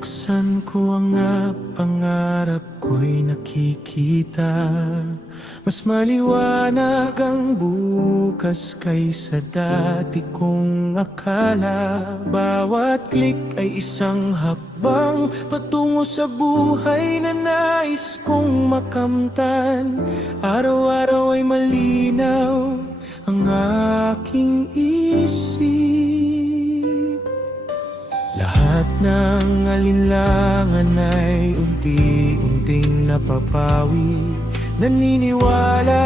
Buksan ko ang pangarap ko'y nakikita. Mas maliwanag ang bukas kaysa dati kong akala. Bawat klik ay isang hakbang patungo sa buhay na nais kong makamtan. Araw-araw ay malinaw ang aking isip. Lahat ng alinlangan ay unti-unting napapawi. Naniniwala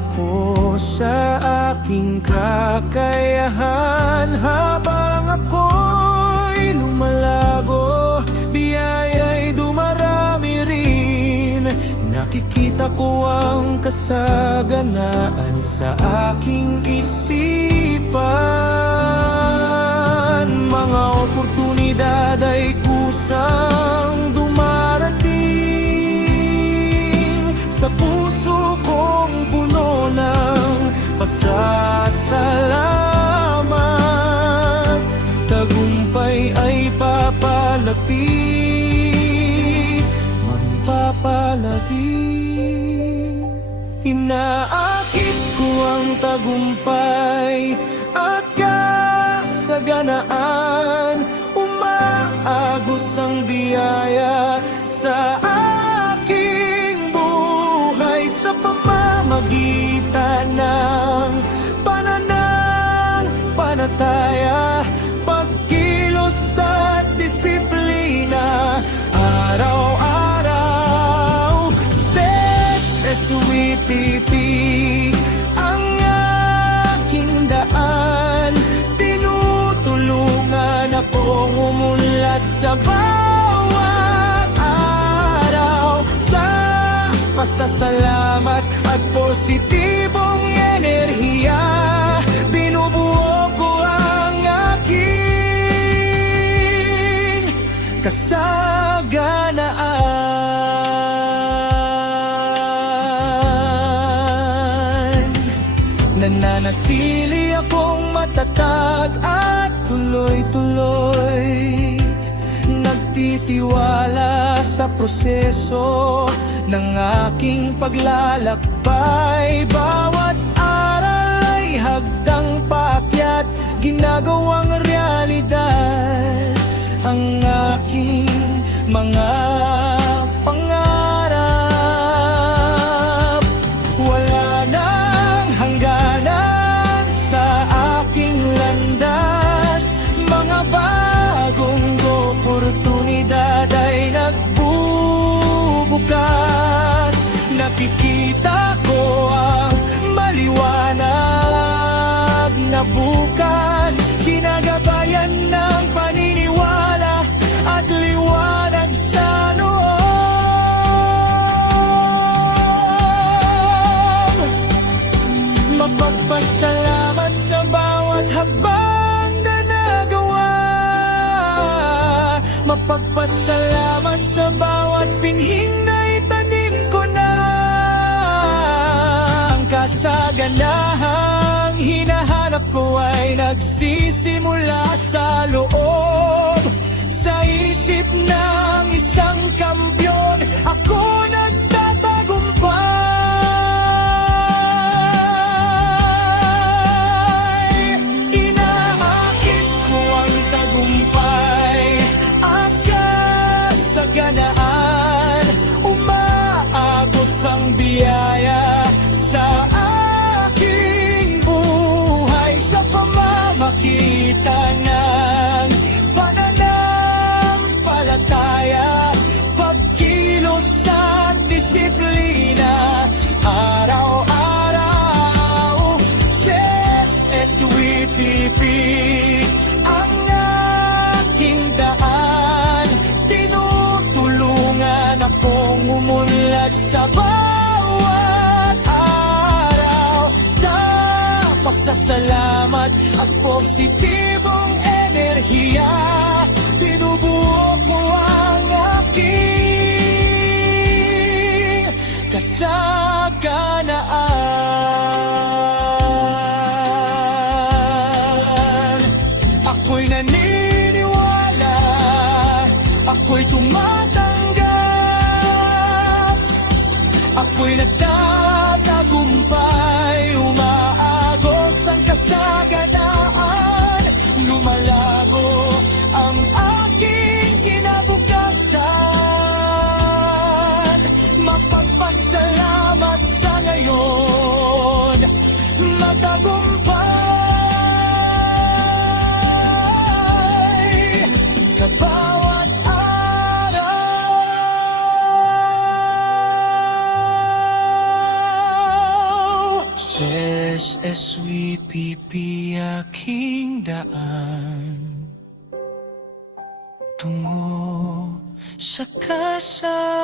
ako sa aking kakayahan. Habang ako'y lumalago, biyaya'y dumarami rin. Nakikita ko ang kasaganaan sa aking isipan. Mga oportunidad ay kusang dumarating. Sa puso kong puno ng pasasalamat. Tagumpay ay papalapit, magpapalapit. Inaakit ko ang tagumpay at kasaganaan. Umaagos ang biyaya sa aking buhay sa pamamagitan ng pananampalataya, pagkilos at disiplina. Araw-araw, SSWPP ang aking daan. Tinutulungan akong umunlad sa bawat araw. Sa pasasalamat at positibong enerhiya, binubuo ko ang aking kasaganaan. Nananatili akong matatag at tuloy-tuloy, nagtitiwala sa proseso ng aking paglalakbay. Bawat aral ay hagdang paakyat, ginagawang realidad ang aking mga pangarap. Wala nang hangganan sa aking landas. Mga bagong oportunidad ay nagbubukas. Nakikita ko ang maliwanag na bukas, ginagabayan ng paniniwala at liwanag sa loob. Mapagpasalamat sa bawat hakbang na nagawa. Mapagpasalamat sa bawat pinhing na itanim ko na. Ang kasaganahang hinahanap ko ay nagsisimula sa loob. Sa isip ng isang kampyon, ako nagtatagumpay. Inaakit ko ang tagumpay at kasaganaan. Umaagos ang biyaya sa aking buhay sa pamamagitan ng pananampalataya, pagkilos at disiplina. Araw-araw, SSWPP ang aking daan. Tinutulungan akong umunlad sa bawat araw. Sa pasasalamat at positibong enerhiya, binubuo ko ang aking kasaganaan. Ako'y naniniwala, ako'y ako'y tumatanggap, ako'y nagtatagumpay, umaagos ang kasaganaan, lumalago ang aking kinabukasan. Mapagpasalamat sa ngayon, matagumpay sa bawat araw. Sa SSWPP aking daan, tungo sa kasaganaan.